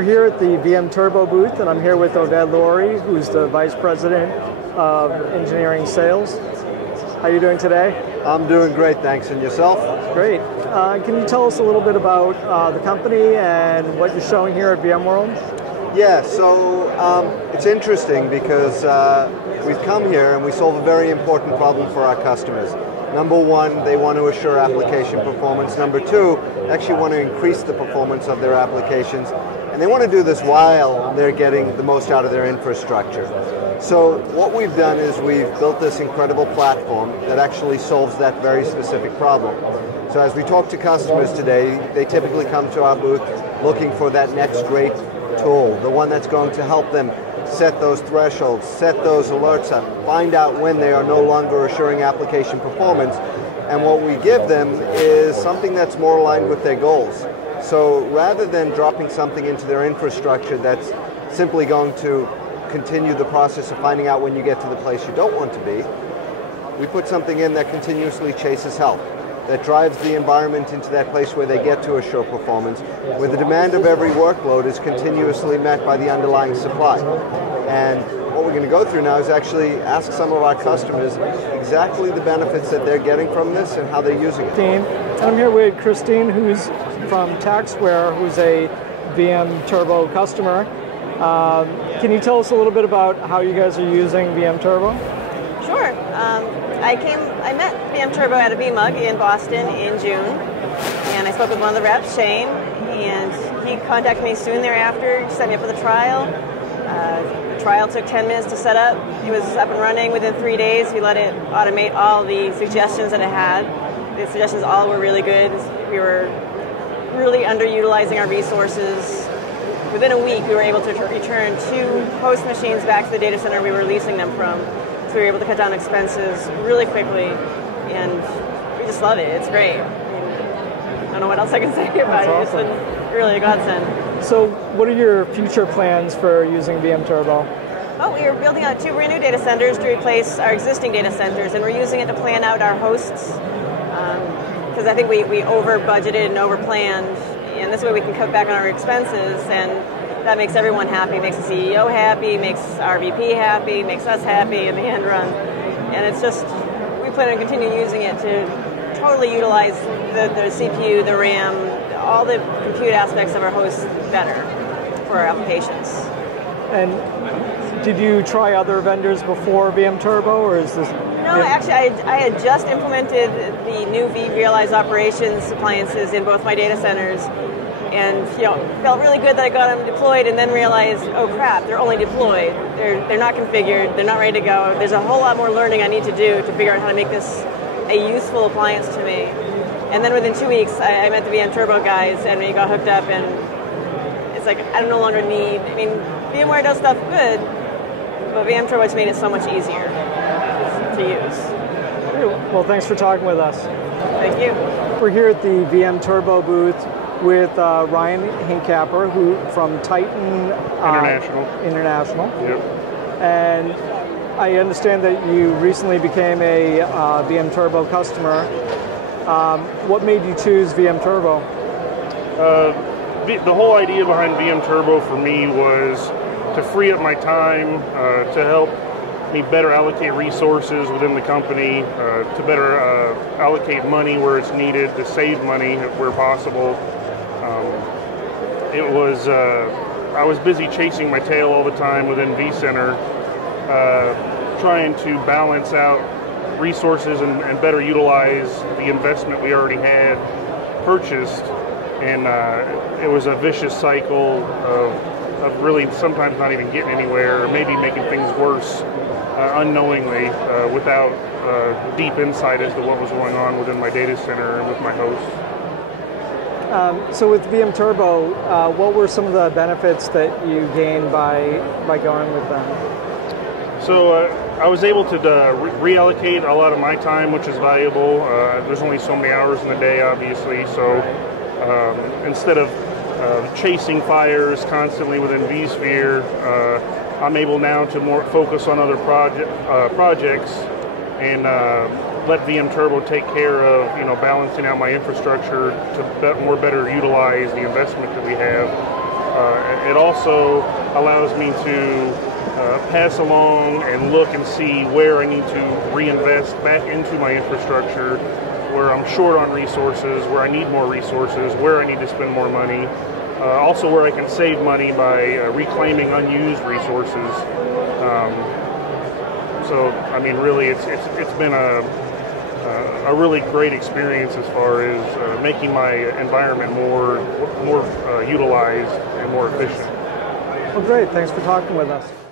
We're here at the VMturbo booth, and I'm here with Oded Laurie, who's the Vice President of Engineering Sales. How are you doing today? I'm doing great, thanks. And yourself? Great. Can you tell us a little bit about the company and what you're showing here at VMworld? Yeah, so it's interesting because we've come here and we solve a very important problem for our customers. Number one, they want to assure application performance. Number two, they actually want to increase the performance of their applications. And they want to do this while they're getting the most out of their infrastructure. So what we've done is we've built this incredible platform that actually solves that very specific problem. So as we talk to customers today, they typically come to our booth looking for that next great tool, the one that's going to help them set those thresholds, set those alerts up, find out when they are no longer assuring application performance. And what we give them is something that's more aligned with their goals. So rather than dropping something into their infrastructure that's simply going to continue the process of finding out when you get to the place you don't want to be, we put something in that continuously chases health, that drives the environment into that place where they get to assure performance, where the demand of every workload is continuously met by the underlying supply. And what we're going to go through now is actually ask some of our customers exactly the benefits that they're getting from this and how they're using it. I'm here with Christine, who's from Taxware, who's a VMturbo customer. Can you tell us a little bit about how you guys are using VMturbo? Sure. I met VMturbo at a VMUG in Boston in June, and I spoke with one of the reps, Shane, and he contacted me soon thereafter, set me up with a trial. The trial took 10 minutes to set up. It was up and running within 3 days. We let it automate all the suggestions that it had. The suggestions all were really good. We were really underutilizing our resources. Within a week, we were able to return 2 host machines back to the data center we were leasing them from. So we were able to cut down expenses really quickly, and we just love it. It's great. I don't know what else I can say about it. Awesome. It's been really a godsend. So what are your future plans for using VMturbo? Oh, we are building out 2 brand new data centers to replace our existing data centers, and we're using it to plan out our hosts, because I think we over-budgeted and over-planned, and this way we can cut back on our expenses, and that makes everyone happy, makes the CEO happy, makes our VP happy, makes us happy in the end run. And it's just, we plan on continuing using it to totally utilize the CPU, the RAM, all the compute aspects of our hosts better for our applications. And did you try other vendors before VMturbo, or is this? No, actually, I had just implemented the new vRealize operations appliances in both my data centers, and felt really good that I got them deployed, and then realized, oh crap, they're only deployed. They're not configured. They're not ready to go. There's a whole lot more learning I need to do to figure out how to make this a useful appliance to me. And then within 2 weeks, I met the VMturbo guys, and we got hooked up, and it's like I no longer need. I mean, VMware does stuff good, but VMturbo has made it so much easier to use. Well, thanks for talking with us. Thank you. We're here at the VMturbo booth with Ryan Hinkapper, who from Titan International. Yep. And I understand that you recently became a VMturbo customer. What made you choose VMturbo? The whole idea behind VMturbo for me was to free up my time, to help me better allocate resources within the company, to better allocate money where it's needed, to save money where possible. I was busy chasing my tail all the time within vCenter, trying to balance out resources and better utilize the investment we already had purchased, and it was a vicious cycle of really sometimes not even getting anywhere, or maybe making things worse unknowingly without deep insight as to what was going on within my data center and with my hosts. So with VMturbo, what were some of the benefits that you gained by going with them? So I was able to reallocate a lot of my time, which is valuable. There's only so many hours in the day, obviously, so instead of chasing fires constantly within vSphere, I'm able now to more focus on other projects and let VMturbo take care of balancing out my infrastructure to better utilize the investment that we have. It also allows me to pass along and look and see where I need to reinvest back into my infrastructure, where I'm short on resources, where I need more resources, where I need to spend more money. Also where I can save money by reclaiming unused resources. So, I mean, really, it's been a really great experience as far as making my environment more utilized and more efficient. Well, great. Thanks for talking with us.